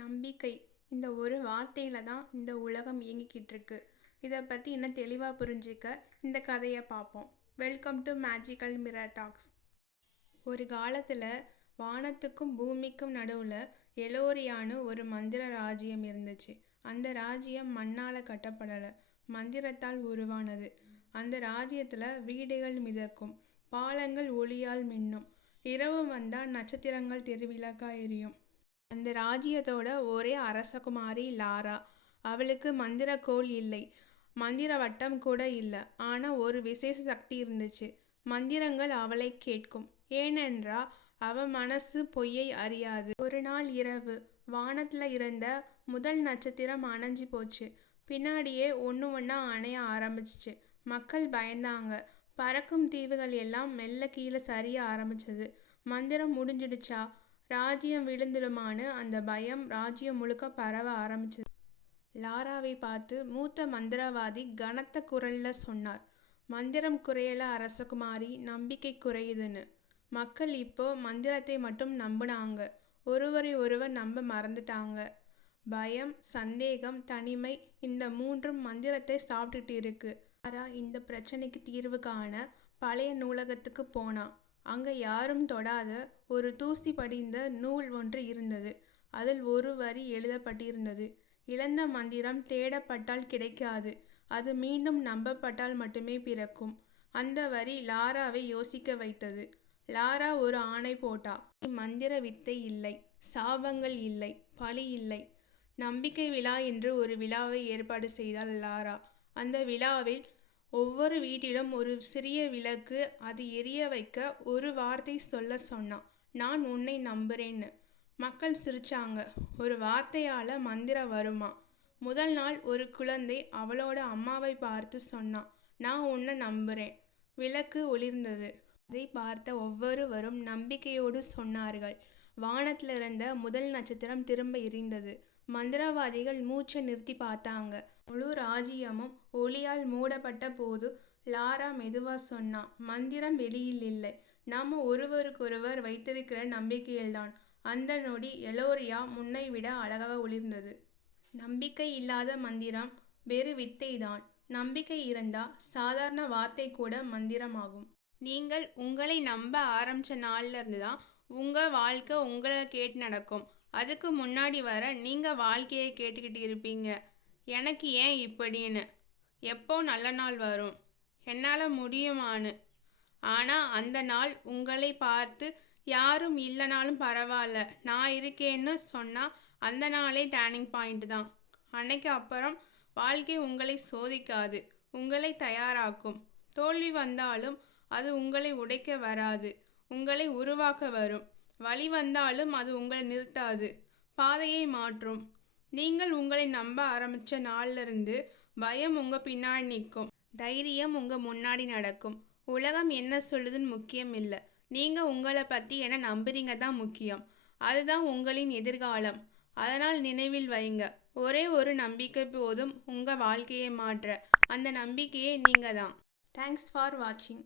நம்பிக்கை இந்த ஒரு வார்த்தையில தான் இந்த உலகம் இயங்கிக்கிட்டு இருக்கு. இதை பற்றி இன்னும் தெளிவாக புரிஞ்சிக்க இந்த கதையை பார்ப்போம். Welcome to magical mirror talks. ஒரு காலத்தில் வானத்துக்கும் பூமிக்கும் நடுவில் எலோரியான்னு ஒரு மந்திர ராஜ்யம் இருந்துச்சு. அந்த ராஜ்யம் மண்ணால் கட்டப்படலை, மந்திரத்தால் உருவானது. அந்த ராஜ்யத்தில் வீடுகள் மிதக்கும், பாலங்கள் ஒளியால் மின்னும், இரவு வந்தால் நட்சத்திரங்கள் தெருவிளக்கா எரியும். அந்த ராஜ்யத்தோட ஒரே அரசகுமாரி லாரா. அவளுக்கு மந்திரக்கோள் இல்லை, மந்திர வட்டம் கூட இல்லை. ஆனால் ஒரு விசேஷ சக்தி இருந்துச்சு. மந்திரங்கள் அவளை கேட்கும், ஏனென்றா அவ மனசு பொய்யை அறியாது. ஒரு நாள் இரவு வானத்தில் இருந்த முதல் நட்சத்திரம் அணைஞ்சு போச்சு. பின்னாடியே ஒன்று ஒன்றா அணைய ஆரம்பிச்சிச்சு. மக்கள் பயந்தாங்க. பறக்கும் தீவுகள் எல்லாம் மெல்ல கீழே சரிய ஆரம்பிச்சது. மந்திரம் முடிஞ்சிடுச்சா, ராஜ்யம் விழுந்துடுமான்னு அந்த பயம் ராஜ்யம் முழுக்க பரவ ஆரம்பிச்சது. லாராவை பார்த்து மூத்த மந்திரவாதி கனத்த குரல்ல சொன்னார், மந்திரம் குறையல அரசகுமாரி, நம்பிக்கை குறையுதுன்னு. மக்கள் இப்போ மந்திரத்தை மட்டும் நம்பினாங்க, ஒருவரை ஒருவர் நம்ப மறந்துட்டாங்க. பயம், சந்தேகம், தனிமை, இந்த மூன்றும் மந்திரத்தை சாப்பிட்டுட்டு இருக்கு. லாரா இந்த பிரச்சனைக்கு தீர்வு காண பழைய நூலகத்துக்கு போனா. அங்கே யாரும் தொடாத ஒரு தூசி படிந்த நூல் ஒன்று இருந்தது. அதில் ஒரு வரி எழுதப்பட்டிருந்தது, இழந்த மந்திரம் தேடப்பட்டால் கிடைக்காது, அது மீண்டும் நம்பப்பட்டால் மட்டுமே பிறக்கும். அந்த வரி லாராவை யோசிக்க வைத்தது. லாரா ஒரு ஆணை போட்டா, மந்திர வித்தை இல்லை, சாபங்கள் இல்லை, பழி இல்லை. நம்பிக்கை விழா என்று ஒரு விழாவை ஏற்பாடு செய்தாள் லாரா. அந்த விழாவில் ஒவ்வொரு வீட்டிலும் ஒரு சிறிய விளக்கு, அது எரிய வைக்க ஒரு வார்த்தை சொல்ல சொன்னான், நான் உன்னை நம்புறேன்னு. மக்கள் சிரிச்சாங்க. ஒரு வார்த்தையால் மந்திரம் வருமா? முதல் நாள் ஒரு குழந்தை அவளோட அம்மாவை பார்த்து சொன்னான், நான் உன்னை நம்புறேன். விளக்கு ஒளிர்ந்தது. அதை பார்த்த ஒவ்வொருவரும் நம்பிக்கையோடு சொன்னார்கள். வானத்தில் இருந்த முதல் நட்சத்திரம் திரும்ப எரிந்தது. மந்திரவாதிகள் மூச்சை நிறுத்தி பார்த்தாங்க. முழு ராஜ்யமும் ஒளியால் மூடப்பட்ட போது லாரா மெதுவா சொன்னா, மந்திரம் வெளியில் இல்லை, நாம ஒருவருக்கொருவர் வைத்திருக்கிற நம்பிக்கையில்தான். அந்த நொடி எலோரியா முன்னை விட அழகாக ஒளிர்ந்தது. நம்பிக்கை இல்லாத மந்திரம் வெறு வித்தைதான். நம்பிக்கை இருந்தா சாதாரண வார்த்தை கூட மந்திரமாகும். நீங்கள் உங்களை நம்ப ஆரம்பிச்ச நாள்ல இருந்து தான் உங்க வாழ்க்கை உங்களை கேட்டு நடக்கும். அதுக்கு முன்னாடி வர நீங்க வாழ்க்கையை கேட்டுக்கிட்டு இருப்பீங்க, எனக்கு ஏன் இப்படின்னு, எப்போ நல்ல நாள் வரும், என்னால் முடியுமான்னு. ஆனால் அந்த நாள் உங்களை பார்த்து யாரும் இல்லைனாலும் பரவாயில்ல, நான் இருக்கேன்னு சொன்னால் அந்த நாளே டேர்னிங் பாயிண்ட் தான். அன்னைக்கு அப்புறம் வாழ்க்கை உங்களை சோதிக்காது, உங்களை தயாராக்கும். தோல்வி வந்தாலும் அது உங்களை உடைக்க வராது, உங்களை உருவாக்க வரும். வழி வந்தாலும் அது உங்களை நிறுத்தாது, பாதையை மாற்றும். நீங்கள் உங்களை நம்ப ஆரம்பித்த நாளிலிருந்து பயம் உங்கள் பின்னாடி நிற்கும், தைரியம் உங்கள் முன்னாடி நடக்கும். உலகம் என்ன சொல்லுதுன்னு முக்கியம் இல்லை, நீங்கள் உங்களை பற்றி என்ன நம்புறீங்க தான் முக்கியம். அதுதான் உங்களின் எதிர்காலம். அதனால் நினைவில் வைங்க, ஒரே ஒரு நம்பிக்கை போதும் உங்கள் வாழ்க்கையை மாற்ற. அந்த நம்பிக்கையே நீங்கள் தான். தேங்க்ஸ் ஃபார் வாட்சிங்.